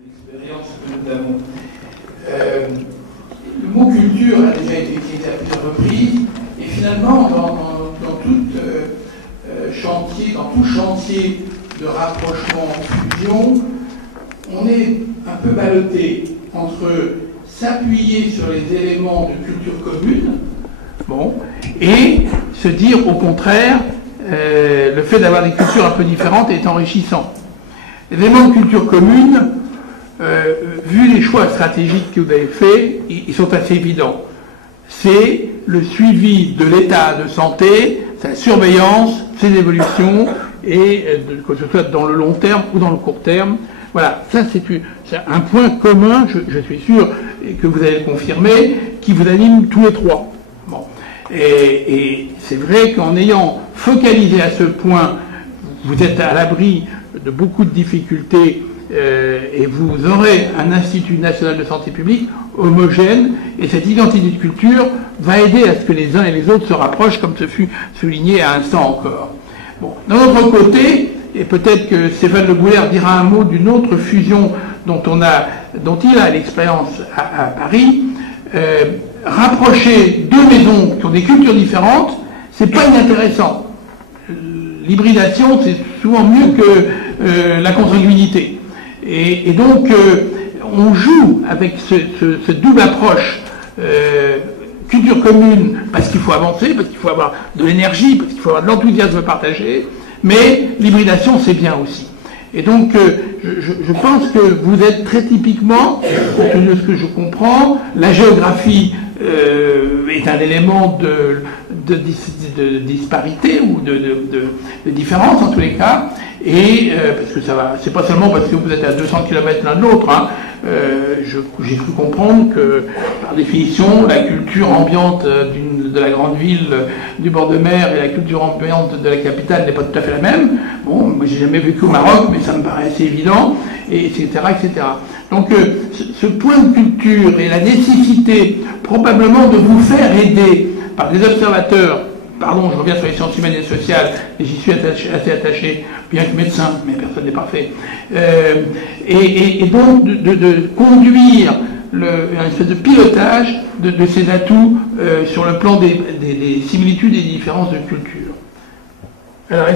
L'expérience que nous avons. Le mot culture a déjà été utilisé à plusieurs reprises, et finalement, dans tout chantier de rapprochement, fusion, on est un peu ballotté entre s'appuyer sur les éléments de culture commune, et se dire au contraire, le fait d'avoir des cultures un peu différentes est enrichissant. Les éléments de culture commune, vu les choix stratégiques que vous avez faits, ils sont assez évidents. C'est le suivi de l'état de santé, sa surveillance, ses évolutions, et que ce soit dans le long terme ou dans le court terme. Voilà, ça c'est un point commun, je suis sûr, et que vous allez le confirmer, qui vous anime tous les trois. Bon. Et c'est vrai qu'en ayant focalisé à ce point, vous êtes à l'abri de beaucoup de difficultés, et vous aurez un Institut national de santé publique homogène, et cette identité de culture va aider à ce que les uns et les autres se rapprochent, comme ce fut souligné à l'instant encore. Bon. D'un autre côté, et peut-être que Stéphane Le Goulaire dira un mot d'une autre fusion dont il a l'expérience à Paris, rapprocher deux maisons qui ont des cultures différentes, c'est pas inintéressant. L'hybridation, c'est souvent mieux que la consanguinité. Et donc, on joue avec ce double approche, culture commune, parce qu'il faut avancer, parce qu'il faut avoir de l'énergie, parce qu'il faut avoir de l'enthousiasme partagé, mais l'hybridation, c'est bien aussi. Et donc, je pense que vous êtes très typiquement, compte tenu de ce que je comprends, la géographie est un élément de disparité ou de différence en tous les cas, et parce que ça va, c'est pas seulement parce que vous êtes à 200 km l'un de l'autre, hein, j'ai cru comprendre que, par définition, la culture ambiante de la grande ville du bord de mer et la culture ambiante de la capitale n'est pas tout à fait la même. Bon, moi j'ai jamais vécu au Maroc, mais ça me paraît assez évident, et etc., etc. Donc ce point de culture et la nécessité probablement de vous faire aider par des observateurs, pardon, je reviens sur les sciences humaines et sociales, et j'y suis assez attaché, bien que médecin, mais personne n'est parfait, et donc de conduire un espèce de pilotage de ces atouts sur le plan des similitudes et des différences de culture. Alors,